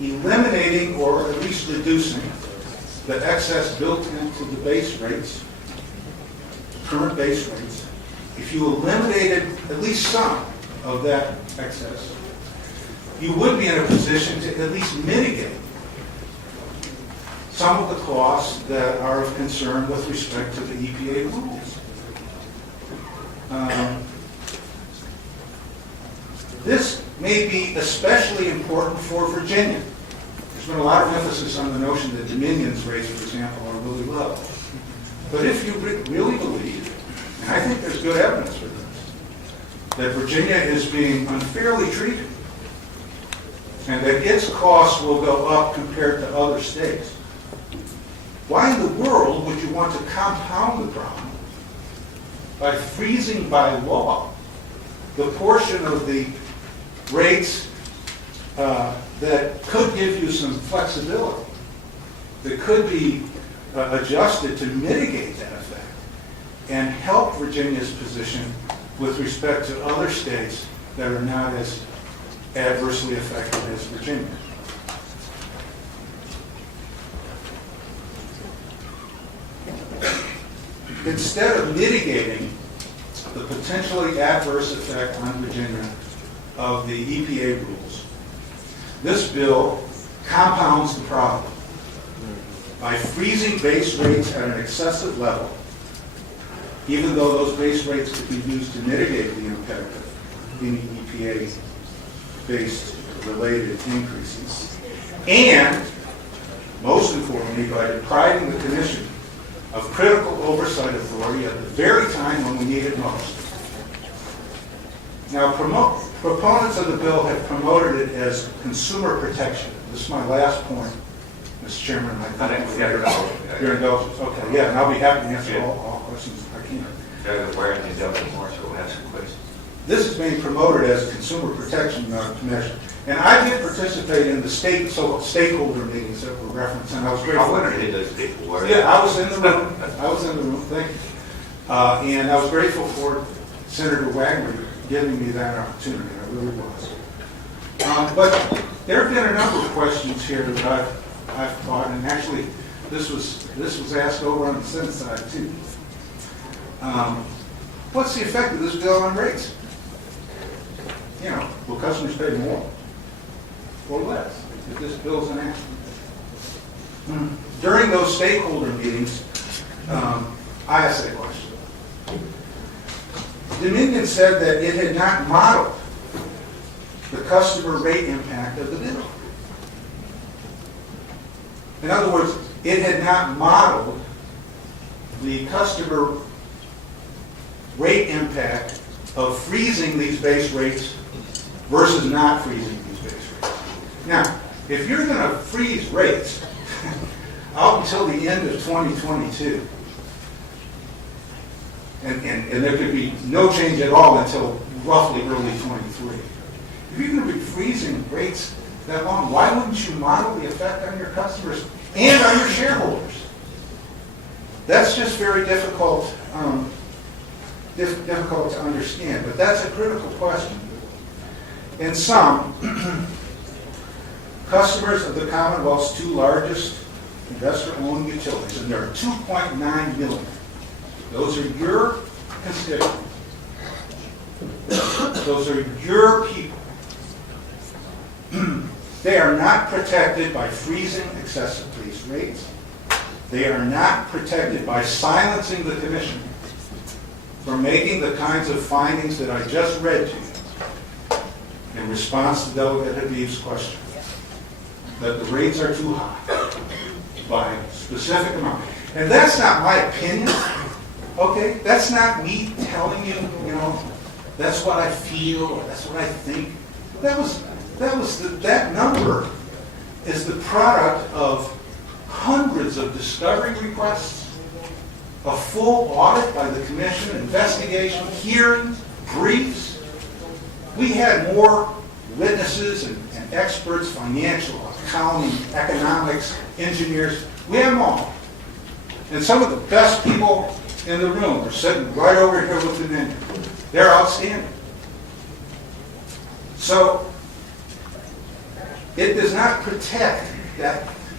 eliminating or at least reducing the excess built into the base rates, current base rates. If you eliminated at least some of that excess, you would be in a position to at least mitigate some of the costs that are of concern with respect to the EPA rules. This may be especially important for Virginia. There's been a lot of emphasis on the notion that Dominion's rates, for example, are really low. But if you really believe, and I think there's good evidence for this, that Virginia is being unfairly treated and that its costs will go up compared to other states, why in the world would you want to compound the problem by freezing by law the portion of the rates that could give you some flexibility, that could be adjusted to mitigate that effect and help Virginia's position with respect to other states that are not as adversely affected as Virginia? Instead of mitigating the potentially adverse effect on Virginia of the EPA rules, this bill compounds the problem by freezing base rates at an excessive level, even though those base rates could be used to mitigate the impact of any EPA-based related increases, and, most importantly, by depriving the Commission of critical oversight authority at the very time when we need it most. Now, proponents of the bill have promoted it as consumer protection. This is my last point, Mr. Chairman. Your indulgence. Okay, yeah, and I'll be happy to answer all questions if I can. Where the indulgence more, so we'll have some questions. This is being promoted as a consumer protection measure. And I did participate in the so-called stakeholder meetings that were referenced, and I was grateful. I wondered who those people were. Yeah, I was in the room. Thank you. And I was grateful for Senator Wagner giving me that opportunity. I really was. But there have been a number of questions here that I've thought, and actually this was asked over on the Senate side too. What's the effect of this bill on rates? You know, will customers pay more or less if this bill's enacted? During those stakeholder meetings, I asked that question. Dominion said that it had not modeled the customer rate impact of the bill. In other words, it had not modeled the customer rate impact of freezing these base rates versus not freezing these base rates. Now, if you're going to freeze rates out until the end of 2022, and there could be no change at all until roughly early 23. If you're going to be freezing rates that long, why wouldn't you model the effect on your customers and on your shareholders? That's just very difficult to understand, but that's a critical question. In sum, customers of the Commonwealth's two largest investor-owned utilities, and there are 2.9 million. Those are your constituents. Those are your people. They are not protected by freezing excessive base rates. They are not protected by silencing the Commission from making the kinds of findings that I just read to you in response to Delegate Habib's question, that the rates are too high by specific amount. And that's not my opinion, okay? That's not me telling you, that's what I feel or that's what I think. That number is the product of hundreds of discovery requests, a full audit by the Commission, investigation, hearings, briefs. We had more witnesses and experts, financial, accounting, economics, engineers. We had them all. And some of the best people in the room are sitting right over here with the menu. They're outstanding. So, It does not protect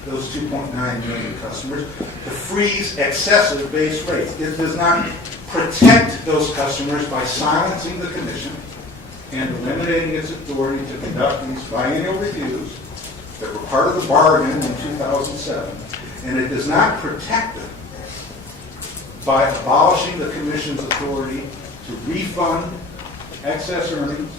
those 2.9 million customers to freeze excessive base rates. It does not protect those customers by silencing the commission and eliminating its authority to conduct these biennial reviews that were part of the bargain in 2007. And it does not protect them by abolishing the commission's authority to refund excess earnings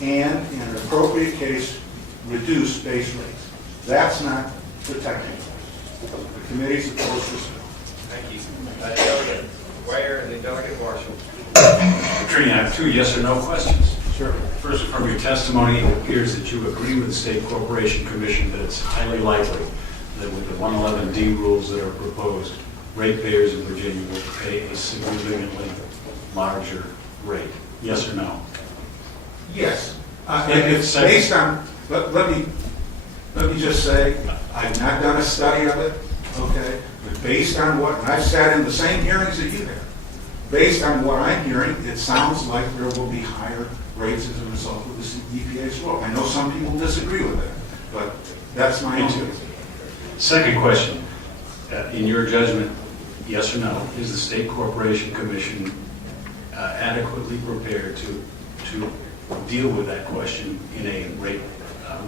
and, in an appropriate case, reduce base rates. That's not protecting them. The committee's opposed to this bill. Thank you. Delegate Ware and then Delegate Marshall. Katrina, I have two yes or no questions. Sure. First, from your testimony, it appears that you agree with the State Corporation Commission that it's highly likely that with the 111D rules that are proposed, ratepayers in Virginia will pay a significantly larger rate. Yes or no? Yes. And It's based on, let me just say, I've not done a study of it, okay? But based on what, and I've sat in the same hearings that you have, based on what I'm hearing, it sounds like there will be higher rates as a result of this EPA's rule. I know some people disagree with that, but that's my opinion. Second question, in your judgment, yes or no, is the State Corporation Commission adequately prepared to deal with that question in a rate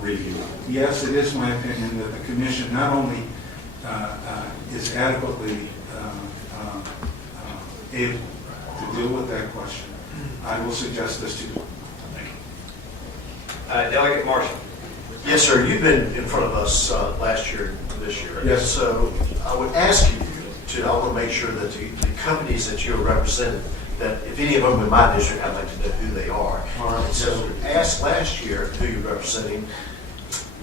review? Yes, it is my opinion that the commission not only is adequately able to deal with that question, I will suggest this to you. Thank you. Delegate Marshall. Yes, sir. You've been in front of us last year and this year. Yes. So I would ask you I want to make sure that the companies that you're representing, that if any of them in my district, I'd like to know who they are. All right. And so asked last year who you're representing,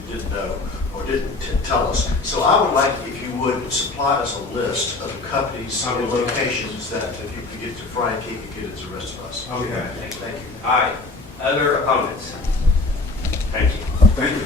you didn't know or didn't tell us. So I would like if you would supply us a list of the companies and locations that if you could get to Frank, he could get it to the rest of us. Okay. Thank you. All right. Other opponents? Thank you. Thank you.